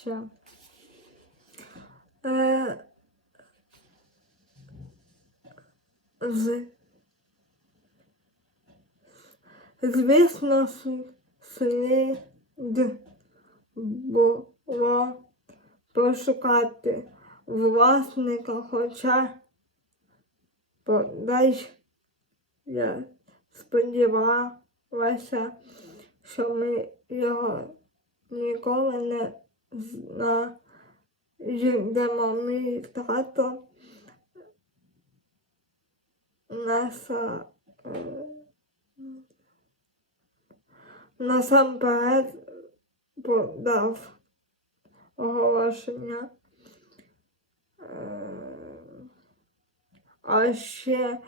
Ще. Е, з, звісно, слід було пошукати власника, хоча подай я сподівалася, що ми його ніколи не знайдемо. Мій тато наса е, насамперед подав оголошення. Е, А ще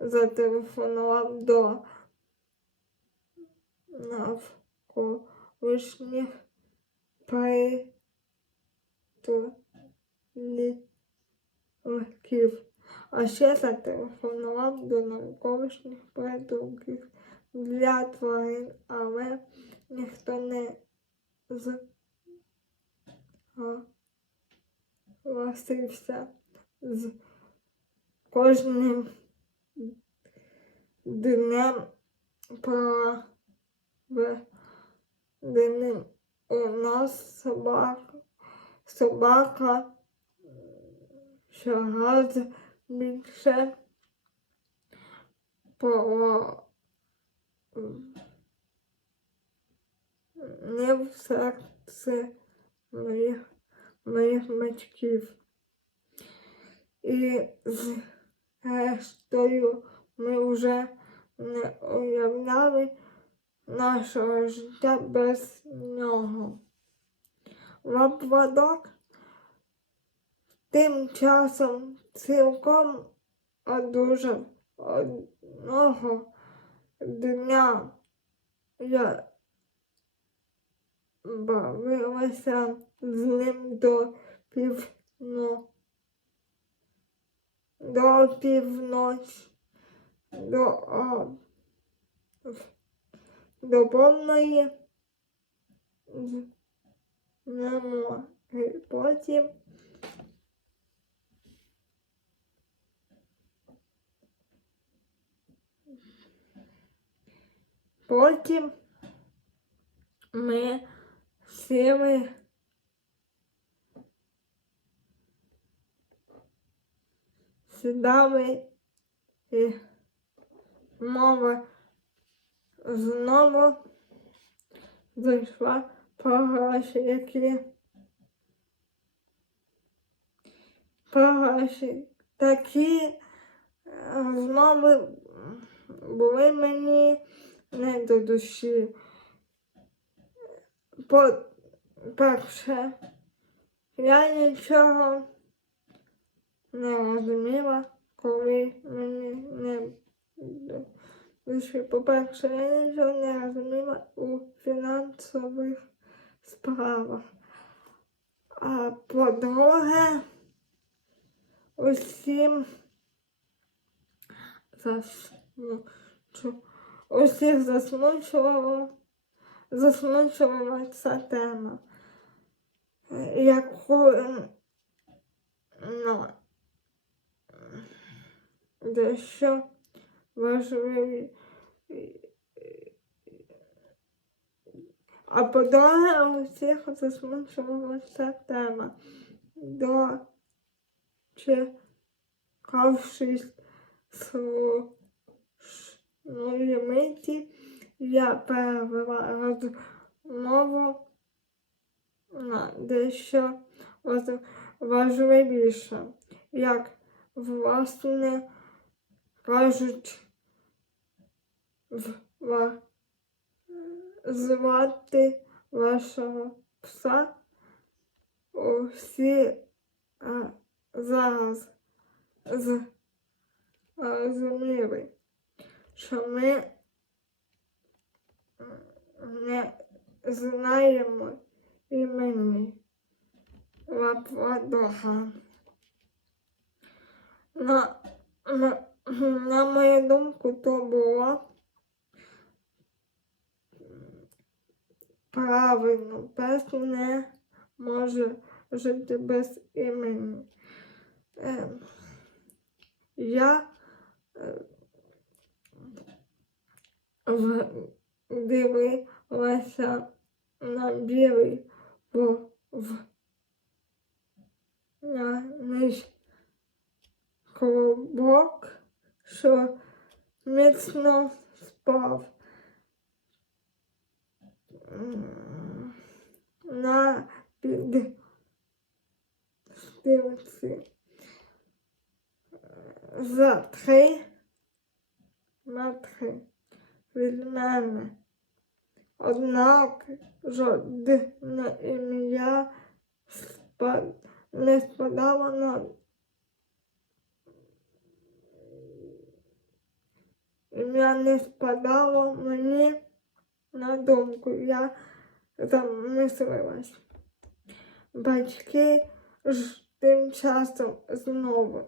зателефонував до навколишніх притулків. А ще зателефонував до навколишніх притулків для тварин, але ніхто не зголосився з кожним днем проведеним у нас собака, собака щораз більше по не в серце моїх, моїх батьків. І зрештою ми вже не уявляли нашого життя без нього. Лапвадок тим часом цілком одужав одного дня. Я бавилася з ним до півно до півночі, до, до повної немоги. Потім Потім ми сіли сідали і мова знову зайшла по гроші, які по гроші такі е, знову були мені не до душі. По-перше, я нічого не розуміла, коли мені не душі. По-перше, я нічого не розуміла у фінансових справах. А по-друге, усім. Усіх засмучувала, засмучувала ця тема, яку ну, дещо важливі. А по-друге, усіх засмучувала ця тема. До чекавшись слушної миті, я перевела розмову на дещо важливіше, як власне кажуть, ва- звати вашого пса усі а, зараз з розуміли, що ми не знаємо імені Лапладога. На, на, на мою думку, то було правильно, пес не може жити без імені. Е, я е, дивилася на білий в, в на ніж колобок, що міцно спав. На підстилці. За три метри від мене. Однак жодне ім'я спа- не на ім'я не спадало мені на думку. Я замислилась. Батьки ж тим часом знову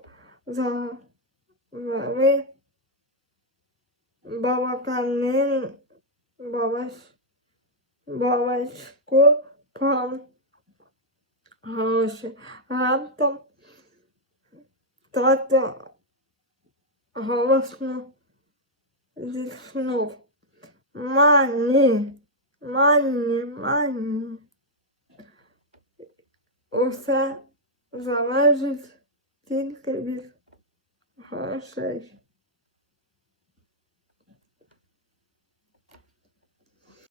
завели балаканин балач, балачку про гроші. Раптом тато голосно зітхнув. Мані, мані, мані. Усе залежить тільки від грошей.